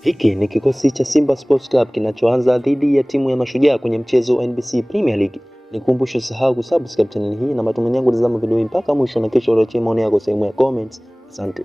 Hiki ni kikosi cha Simba Sports Club kinachoanza dhidi ya timu ya Mashujaa kwenye mchezo wa NBC Premier League. Nikukumbusha usisahau kusubscribe channel hii na matumaini yangu tazama video hii mpaka mwisho na kesho uache maoni yako sehemu ya comments. Asante.